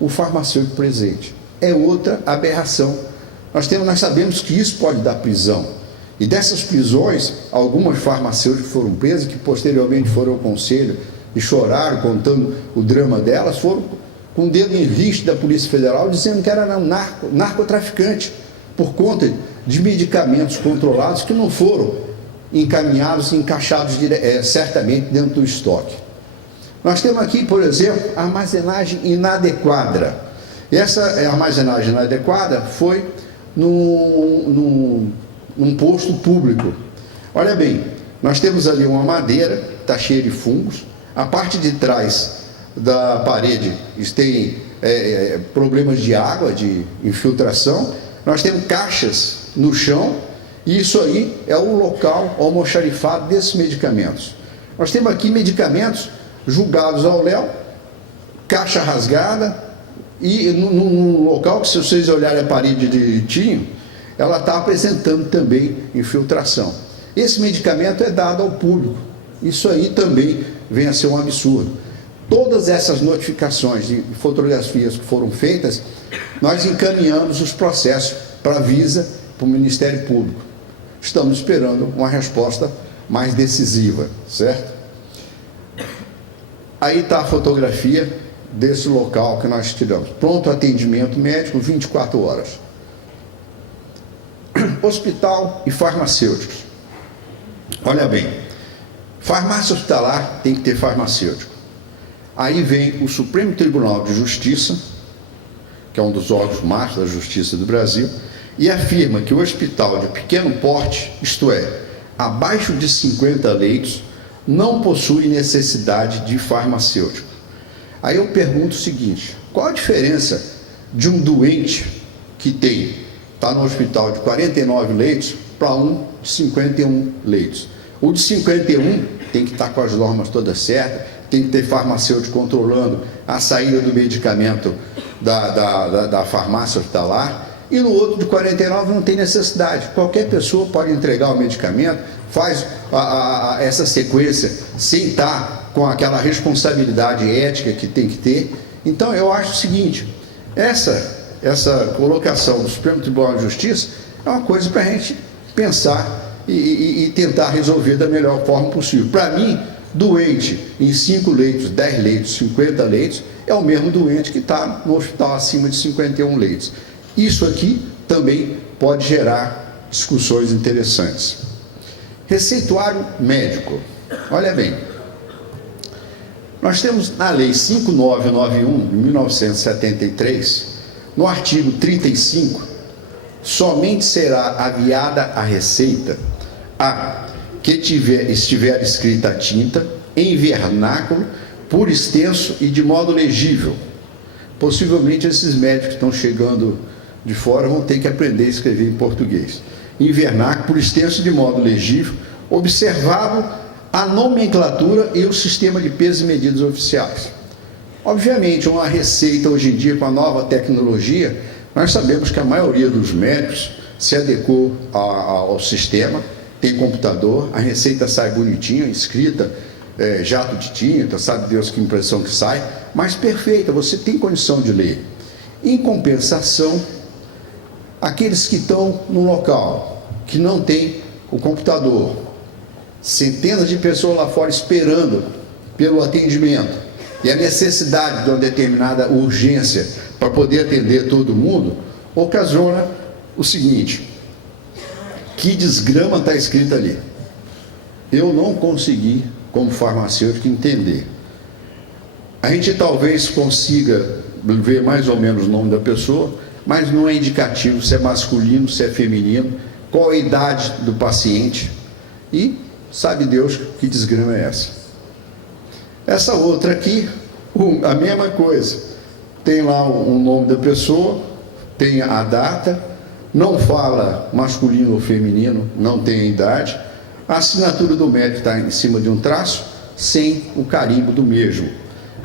o farmacêutico presente. É outra aberração. Nós sabemos que isso pode dar prisão. E dessas prisões, algumas farmacêuticas foram presas, que posteriormente foram ao conselho e choraram contando o drama delas, foram com o dedo em riste da Polícia Federal, dizendo que era narcotraficante, por conta de medicamentos controlados que não foram encaminhados e encaixados certamente dentro do estoque. Nós temos aqui, por exemplo, a armazenagem inadequada. Essa armazenagem inadequada foi num posto público. Olha bem, nós temos ali uma madeira, está cheia de fungos, a parte de trás da parede tem problemas de água, de infiltração, nós temos caixas no chão, e isso aí é o local almoxarifado desses medicamentos. Nós temos aqui medicamentos julgados ao léu, caixa rasgada, e num local que, se vocês olharem a parede direitinho, ela está apresentando também infiltração. Esse medicamento é dado ao público. Isso aí também vem a ser um absurdo. Todas essas notificações de fotografias que foram feitas, nós encaminhamos os processos para a Visa, para o Ministério Público. Estamos esperando uma resposta mais decisiva, certo? Aí está a fotografia desse local que nós tiramos. Pronto atendimento médico, 24 horas. Hospital e farmacêuticos. Olha bem, farmácia hospitalar tem que ter farmacêutico. Aí vem o Supremo Tribunal de Justiça, que é um dos órgãos máximos da Justiça do Brasil, e afirma que o hospital de pequeno porte, isto é, abaixo de 50 leitos, não possui necessidade de farmacêutico. Aí eu pergunto o seguinte: qual a diferença de um doente que está no hospital de 49 leitos para um de 51 leitos? O de 51 tem que estar com as normas todas certas, tem que ter farmacêutico controlando a saída do medicamento da farmácia hospitalar, e no outro de 49 não tem necessidade. Qualquer pessoa pode entregar o medicamento, faz essa sequência sem estar com aquela responsabilidade ética que tem que ter. Então eu acho o seguinte: essa colocação do Supremo Tribunal de Justiça é uma coisa para a gente pensar e tentar resolver da melhor forma possível. Para mim, doente em 5 leitos, 10 leitos, 50 leitos, é o mesmo doente que está no hospital acima de 51 leitos. Isso aqui também pode gerar discussões interessantes. Receituário médico. Olha bem, nós temos na Lei 5991, de 1973, no artigo 35, somente será aviada a receita a que estiver escrita a tinta em vernáculo, por extenso e de modo legível. Possivelmente esses médicos que estão chegando de fora vão ter que aprender a escrever em português. Em vernáculo, por extenso e de modo legível, observado a nomenclatura e o sistema de pesos e medidas oficiais. Obviamente, uma receita hoje em dia, com a nova tecnologia, nós sabemos que a maioria dos médicos se adequou ao sistema, tem computador, a receita sai bonitinha, escrita, jato de tinta, sabe Deus que impressão que sai, mas perfeita, você tem condição de ler. Em compensação, aqueles que estão no local, que não tem o computador, centenas de pessoas lá fora esperando pelo atendimento, e a necessidade de uma determinada urgência para poder atender todo mundo, ocasiona o seguinte: que desgrama está escrito ali? Eu não consegui, como farmacêutico, entender. A gente talvez consiga ver mais ou menos o nome da pessoa, mas não é indicativo se é masculino, se é feminino, qual a idade do paciente, e sabe Deus que desgrama é essa. Essa outra aqui, a mesma coisa, tem lá o nome da pessoa, tem a data, não fala masculino ou feminino, não tem a idade, a assinatura do médico está em cima de um traço, sem o carimbo do mesmo,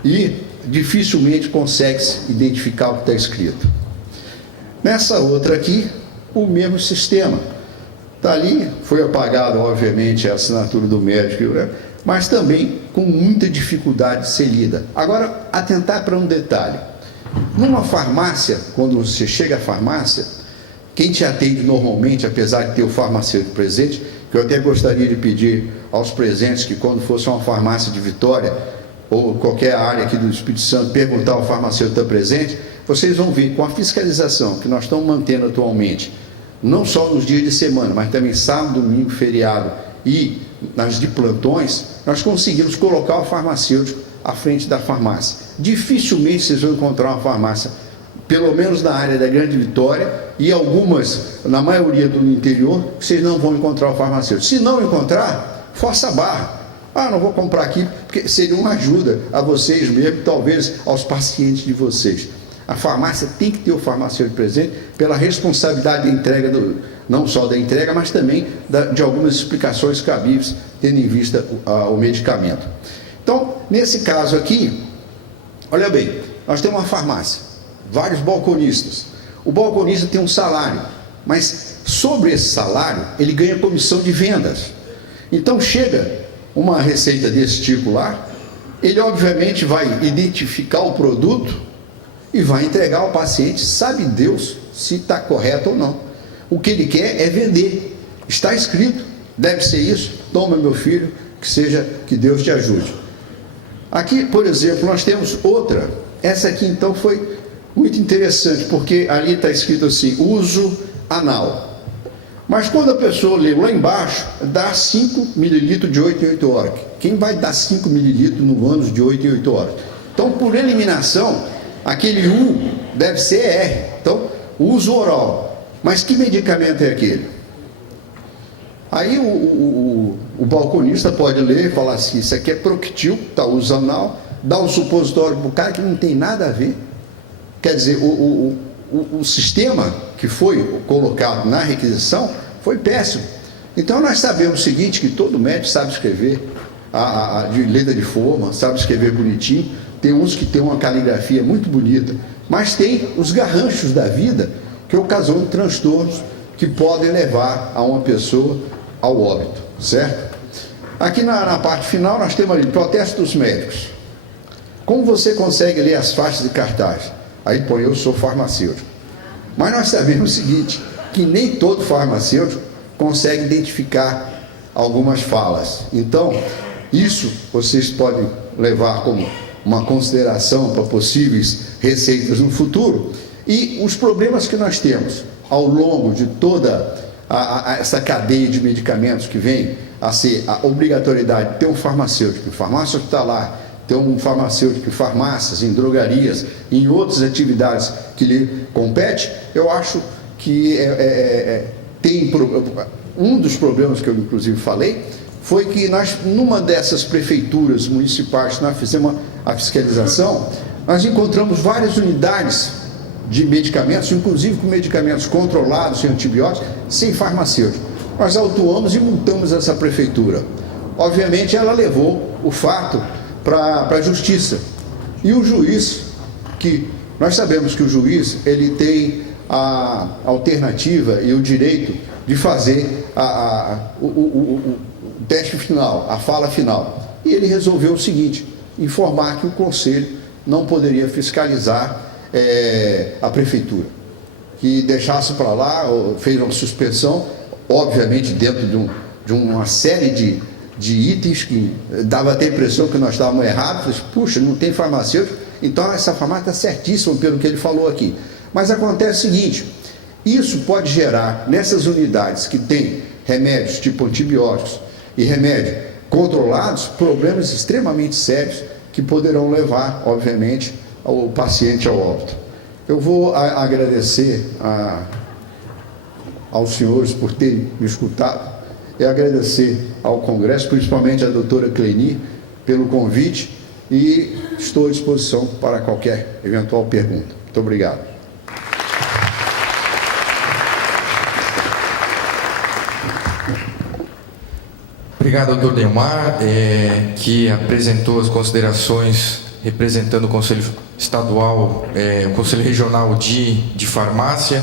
e dificilmente consegue-se identificar o que está escrito. Nessa outra aqui, o mesmo sistema. Está ali, foi apagado, obviamente, a assinatura do médico, né? Mas também com muita dificuldade de ser lida. Agora, atentar para um detalhe. Numa farmácia, quando você chega à farmácia, quem te atende normalmente, apesar de ter o farmacêutico presente, que eu até gostaria de pedir aos presentes que quando fosse uma farmácia de Vitória, ou qualquer área aqui do Espírito Santo, perguntar ao farmacêutico está presente, vocês vão ver com a fiscalização que nós estamos mantendo atualmente, não só nos dias de semana, mas também sábado, domingo, feriado e nas de plantões, nós conseguimos colocar o farmacêutico à frente da farmácia. Dificilmente vocês vão encontrar uma farmácia, pelo menos na área da Grande Vitória, e algumas, na maioria do interior, vocês não vão encontrar o farmacêutico. Se não encontrar, força a barra. Ah, não vou comprar aqui, porque seria uma ajuda a vocês mesmo, talvez aos pacientes de vocês. A farmácia tem que ter o farmacêutico presente pela responsabilidade da entrega, não só da entrega, mas também de algumas explicações cabíveis, tendo em vista o medicamento. Então, nesse caso aqui, olha bem, nós temos uma farmácia, vários balconistas. O balconista tem um salário, mas sobre esse salário, ele ganha comissão de vendas. Então, chega uma receita desse tipo lá, ele obviamente vai identificar o produto e vai entregar ao paciente, sabe Deus se está correto ou não. O que ele quer é vender, está escrito, deve ser isso, toma meu filho, que Deus te ajude. Aqui, por exemplo, nós temos outra, essa aqui então foi muito interessante, porque ali está escrito assim, uso anal. Mas quando a pessoa lê lá embaixo, dá 5 ml de 8 em 8 horas. Quem vai dar 5 ml no ânus de 8 em 8 horas? Então, por eliminação, aquele U deve ser R. Então, uso oral. Mas que medicamento é aquele? Aí o balconista pode ler e falar assim, isso aqui é Proctil, está usando anal, dá um supositório para o cara que não tem nada a ver. Quer dizer, o sistema que foi colocado na requisição foi péssimo. Então nós sabemos o seguinte, que todo médico sabe escrever de letra de forma, sabe escrever bonitinho, tem uns que tem uma caligrafia muito bonita, mas tem os garranchos da vida que ocasionam transtornos que podem levar a uma pessoa ao óbito, certo? Aqui na parte final nós temos ali, protesto dos médicos. Como você consegue ler as faixas de cartaz? Aí põe, eu sou farmacêutico. Mas nós sabemos o seguinte, que nem todo farmacêutico consegue identificar algumas falas. Então, isso vocês podem levar como uma consideração para possíveis receitas no futuro. E os problemas que nós temos ao longo de toda essa cadeia de medicamentos que vem a ser a obrigatoriedade de ter um farmacêutico, farmácia hospitalar, ter um farmacêutico em farmácias, em drogarias, em outras atividades que lhe compete, eu acho que tem um dos problemas que eu inclusive falei, foi que nós, numa dessas prefeituras municipais, nós fizemos a fiscalização, nós encontramos várias unidades de medicamentos, inclusive com medicamentos controlados, sem antibióticos, sem farmacêutico. Nós autuamos e multamos essa prefeitura. Obviamente ela levou o fato para a justiça. E o juiz, que nós sabemos que o juiz, ele tem a alternativa e o direito de fazer o teste final, a fala final. E ele resolveu o seguinte, informar que o conselho não poderia fiscalizar a prefeitura, que deixasse para lá, fez uma suspensão, obviamente dentro de uma série de itens que dava até a impressão que nós estávamos errados. Puxa, não tem farmacêutico, então essa farmácia está certíssima pelo que ele falou aqui. Mas acontece o seguinte, isso pode gerar nessas unidades que tem remédios tipo antibióticos e remédios controlados, problemas extremamente sérios que poderão levar, obviamente, o paciente ao óbito. Eu vou agradecer aos senhores por terem me escutado e agradecer ao Congresso, principalmente à doutora Cleni, pelo convite, e estou à disposição para qualquer eventual pergunta. Muito obrigado. Obrigado, doutor Delmar, que apresentou as considerações representando o Conselho Estadual, o Conselho Regional de Farmácia,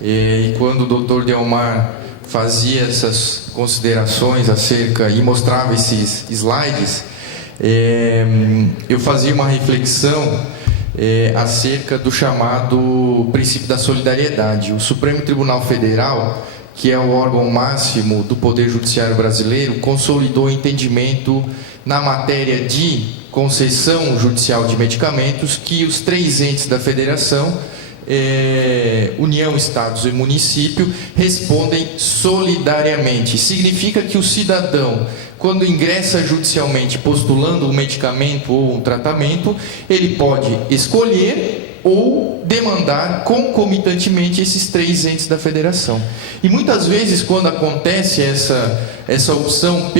e quando o doutor Delmar fazia essas considerações acerca e mostrava esses slides, eu fazia uma reflexão acerca do chamado princípio da solidariedade. O Supremo Tribunal Federal, que é o órgão máximo do Poder Judiciário brasileiro, consolidou o entendimento na matéria de concessão judicial de medicamentos que os 3 entes da federação, União, Estados e Município, respondem solidariamente. Significa que o cidadão, quando ingressa judicialmente postulando um medicamento ou um tratamento, ele pode escolher ou demandar concomitantemente esses 3 entes da federação. E muitas vezes, quando acontece essa opção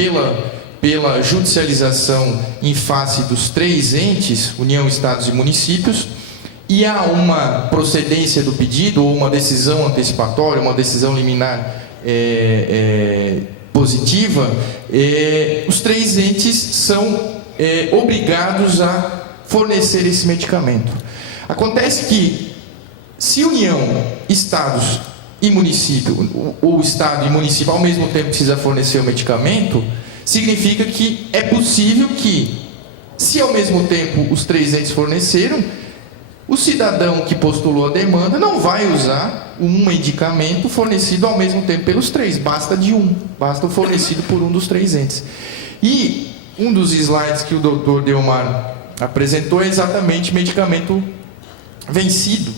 pela judicialização em face dos 3 entes, União, Estados e Municípios, e há uma procedência do pedido, ou uma decisão antecipatória, uma decisão liminar positiva, os 3 entes são obrigados a fornecer esse medicamento. Acontece que, se União, Estados e Município, ou Estado e Município ao mesmo tempo precisa fornecer o medicamento, significa que é possível que, se ao mesmo tempo os 3 entes forneceram, o cidadão que postulou a demanda não vai usar um medicamento fornecido ao mesmo tempo pelos 3, basta o fornecido por um dos 3 entes. E um dos slides que o Dr. Delmar apresentou é exatamente medicamento vencido,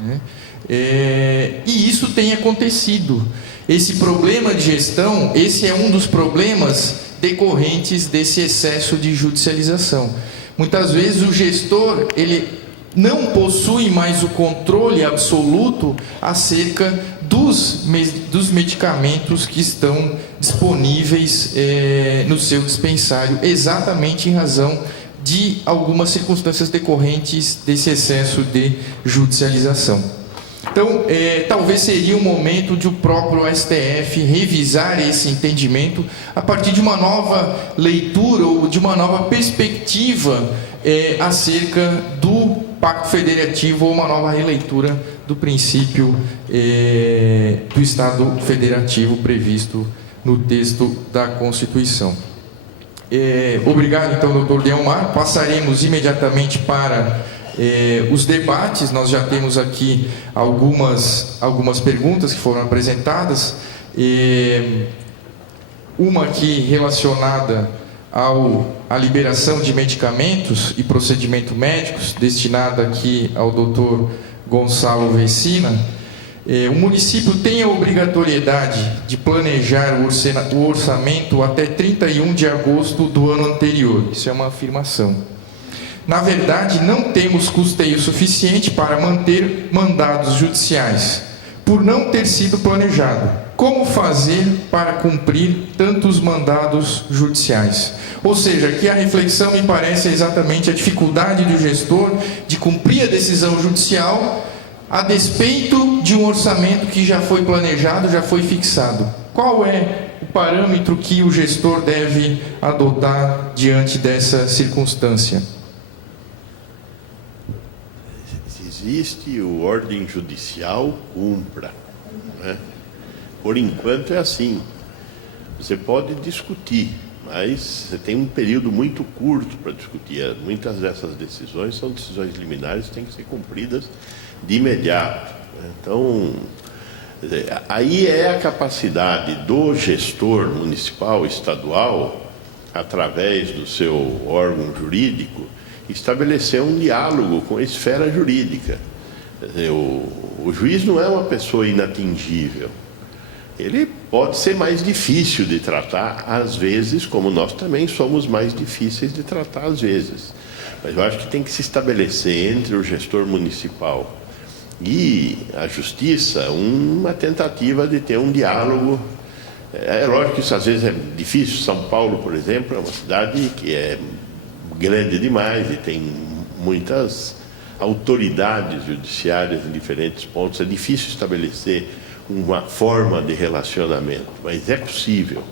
né? E isso tem acontecido. Esse problema de gestão, esse é um dos problemas decorrentes desse excesso de judicialização. Muitas vezes o gestor, ele não possui mais o controle absoluto acerca dos medicamentos que estão disponíveis no seu dispensário, exatamente em razão de algumas circunstâncias decorrentes desse excesso de judicialização. Então, talvez seria o momento de o próprio STF revisar esse entendimento a partir de uma nova leitura ou de uma nova perspectiva acerca do Pacto Federativo, ou uma nova releitura do princípio do Estado Federativo previsto no texto da Constituição. Obrigado, então, doutor Delmar. Passaremos imediatamente para os debates. Nós já temos aqui algumas perguntas que foram apresentadas. Uma aqui relacionada à liberação de medicamentos e procedimentos médicos, destinada aqui ao doutor Gonçalo Vecina. O município tem a obrigatoriedade de planejar o orçamento até 31 de agosto do ano anterior. Isso é uma afirmação. Na verdade, não temos custeio suficiente para manter mandados judiciais, por não ter sido planejado. Como fazer para cumprir tantos mandados judiciais? Ou seja, aqui a reflexão me parece exatamente a dificuldade do gestor de cumprir a decisão judicial a despeito de um orçamento que já foi planejado, já foi fixado. Qual é o parâmetro que o gestor deve adotar diante dessa circunstância? Se existe o ordem judicial, cumpra, né? Por enquanto é assim. Você pode discutir, mas você tem um período muito curto para discutir. Muitas dessas decisões são decisões liminares que têm que ser cumpridas de imediato. Então, aí é a capacidade do gestor municipal, estadual, através do seu órgão jurídico, estabelecer um diálogo com a esfera jurídica. O juiz não é uma pessoa inatingível. Ele pode ser mais difícil de tratar, às vezes, como nós também somos mais difíceis de tratar, às vezes. Mas eu acho que tem que se estabelecer entre o gestor municipal e a justiça uma tentativa de ter um diálogo. É lógico que isso às vezes é difícil. São Paulo, por exemplo, é uma cidade que é grande demais e tem muitas autoridades judiciárias em diferentes pontos. É difícil estabelecer uma forma de relacionamento, mas é possível.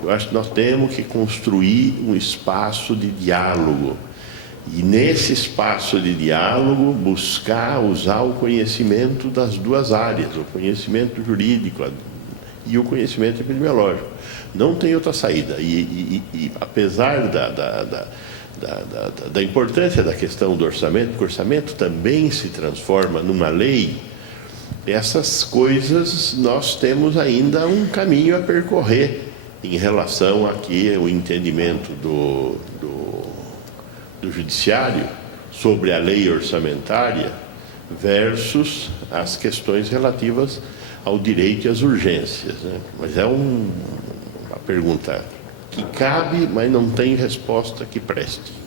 Eu acho que nós temos que construir um espaço de diálogo e nesse espaço de diálogo buscar usar o conhecimento das duas áreas, o conhecimento jurídico e o conhecimento epidemiológico. Não tem outra saída. E apesar da importância da questão do orçamento, porque o orçamento também se transforma numa lei. Essas coisas nós temos ainda um caminho a percorrer em relação aqui ao entendimento do judiciário sobre a lei orçamentária versus as questões relativas ao direito e às urgências, né? Mas é uma pergunta que cabe, mas não tem resposta que preste.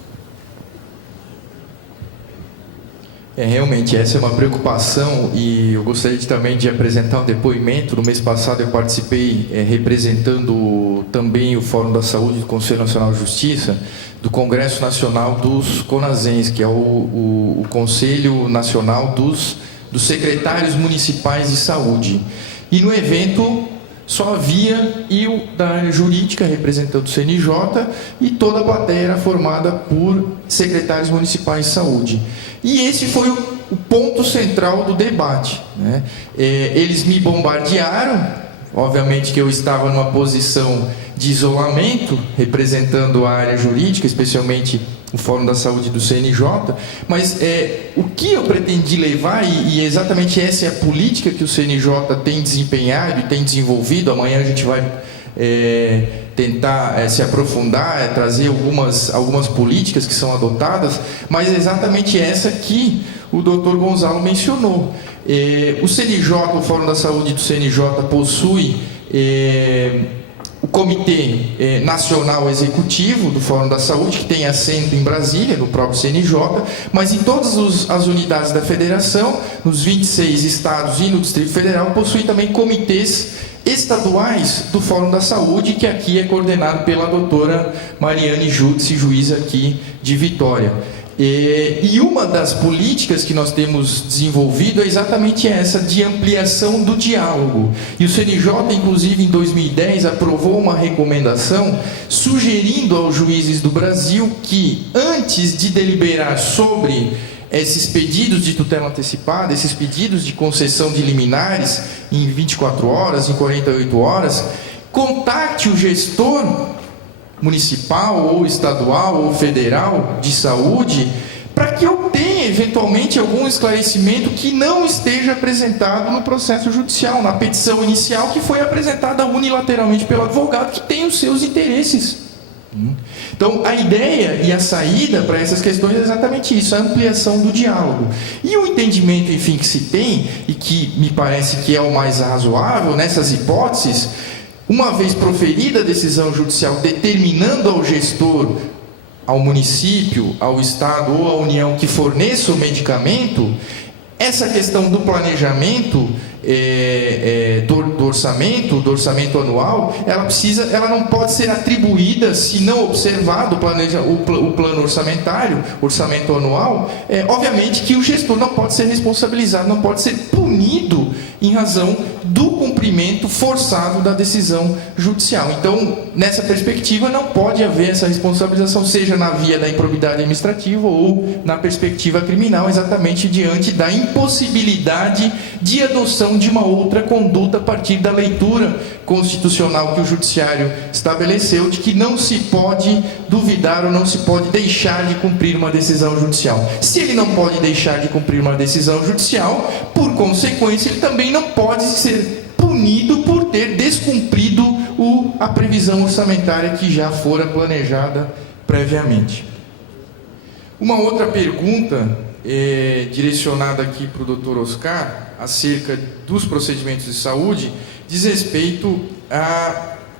Realmente, essa é uma preocupação e eu gostaria também de apresentar um depoimento. No mês passado eu participei representando também o Fórum da Saúde do Conselho Nacional de Justiça do Congresso Nacional dos CONASENS, que é o Conselho Nacional dos Secretários Municipais de Saúde. E no evento só havia eu da área jurídica representando o CNJ e toda a plateia era formada por secretários municipais de saúde. E esse foi o ponto central do debate, né? Eles me bombardearam, obviamente que eu estava numa posição de isolamento, representando a área jurídica, especialmente o Fórum da Saúde do CNJ, mas o que eu pretendi levar, e exatamente essa é a política que o CNJ tem desempenhado e tem desenvolvido. Amanhã a gente vai tentar se aprofundar, trazer algumas políticas que são adotadas, mas é exatamente essa que o Dr. Gonzalo mencionou. O CNJ, o Fórum da Saúde do CNJ possui o Comitê Nacional Executivo do Fórum da Saúde, que tem assento em Brasília, no próprio CNJ, mas em todas as unidades da federação, nos 26 estados e no Distrito Federal, possui também comitês estaduais do Fórum da Saúde, que aqui é coordenado pela doutora Mariane Júdice, juíza aqui de Vitória. E uma das políticas que nós temos desenvolvido é exatamente essa, de ampliação do diálogo. E o CNJ, inclusive, em 2010, aprovou uma recomendação sugerindo aos juízes do Brasil que, antes de deliberar sobre esses pedidos de tutela antecipada, esses pedidos de concessão de liminares em 24 horas, em 48 horas, contacte o gestor municipal ou estadual ou federal de saúde para que obtenha eventualmente algum esclarecimento que não esteja apresentado no processo judicial, na petição inicial que foi apresentada unilateralmente pelo advogado, que tem os seus interesses. Então, a ideia e a saída para essas questões é exatamente isso, a ampliação do diálogo. E o entendimento, enfim, que se tem, e que me parece que é o mais razoável nessas hipóteses, uma vez proferida a decisão judicial determinando ao gestor, ao município, ao Estado ou à União que forneça o medicamento, essa questão do planejamento, do orçamento anual, ela não pode ser atribuída, se não observado o plano orçamento anual, obviamente que o gestor não pode ser responsabilizado, não pode ser punido em razão do cumprimento forçado da decisão judicial. Então, nessa perspectiva, não pode haver essa responsabilização, seja na via da improbidade administrativa ou na perspectiva criminal, exatamente diante da impossibilidade de adoção de uma outra conduta a partir da leitura constitucional que o judiciário estabeleceu, de que não se pode duvidar ou não se pode deixar de cumprir uma decisão judicial. Se ele não pode deixar de cumprir uma decisão judicial, por consequência, ele também não pode ser punido por ter descumprido a previsão orçamentária que já fora planejada previamente. Uma outra pergunta direcionada aqui para o Dr. Oscar, acerca dos procedimentos de saúde, diz respeito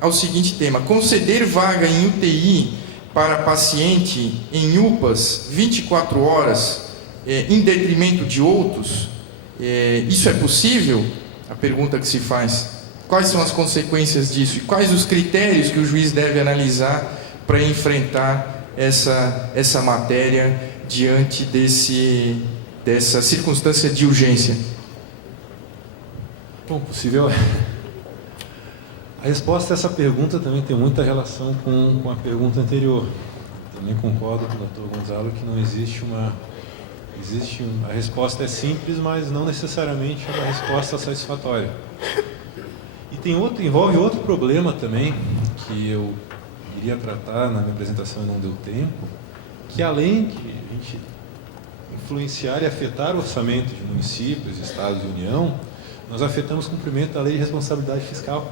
ao seguinte tema: conceder vaga em UTI para paciente em UPAs 24 horas em detrimento de outros, isso é possível? A pergunta que se faz. Quais são as consequências disso? E quais os critérios que o juiz deve analisar para enfrentar essa matéria diante dessa circunstância de urgência? Bom, possível. A resposta a essa pergunta também tem muita relação com a pergunta anterior. Também concordo com o Dr. Gonzalo que não existe a resposta é simples, mas não necessariamente uma resposta satisfatória. E envolve outro problema também, que eu iria tratar na minha apresentação e não deu tempo, que além de a gente influenciar e afetar o orçamento de municípios, estados e União, nós afetamos o cumprimento da lei de responsabilidade fiscal.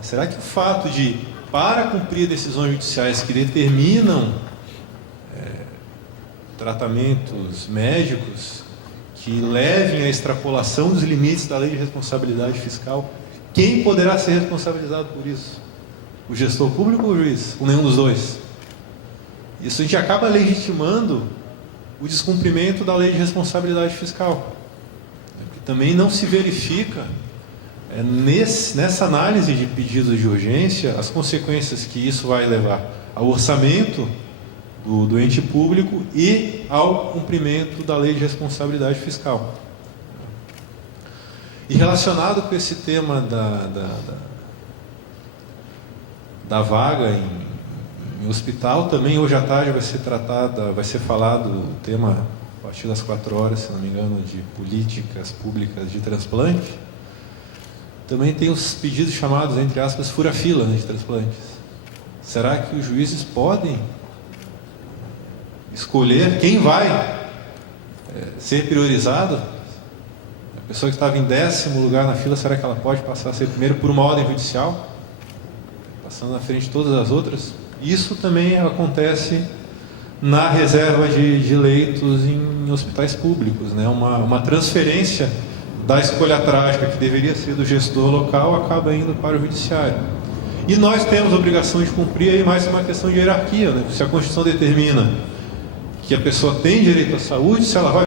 Será que o fato de, para cumprir decisões judiciais que determinam tratamentos médicos que levem à extrapolação dos limites da lei de responsabilidade fiscal, quem poderá ser responsabilizado por isso? O gestor público ou o juiz? Ou nenhum dos dois? Isso a gente acaba legitimando o descumprimento da lei de responsabilidade fiscal. Também não se verifica, nessa análise de pedidos de urgência, as consequências que isso vai levar ao orçamento do ente público e ao cumprimento da lei de responsabilidade fiscal. E relacionado com esse tema da vaga em hospital, também hoje à tarde vai ser falado o tema, a partir das 4 horas, se não me engano, de políticas públicas de transplante. Também tem os pedidos chamados, entre aspas, fura-fila, né, de transplantes. Será que os juízes podem escolher quem vai ser priorizado? A pessoa que estava em 10º lugar na fila, será que ela pode passar a ser primeiro por uma ordem judicial, passando na frente de todas as outras? Isso também acontece na reserva de leitos em hospitais públicos, né? Uma transferência da escolha trágica que deveria ser do gestor local acaba indo para o judiciário. E nós temos a obrigação de cumprir aí mais uma questão de hierarquia, né? Se a Constituição determina que a pessoa tem direito à saúde, se ela vai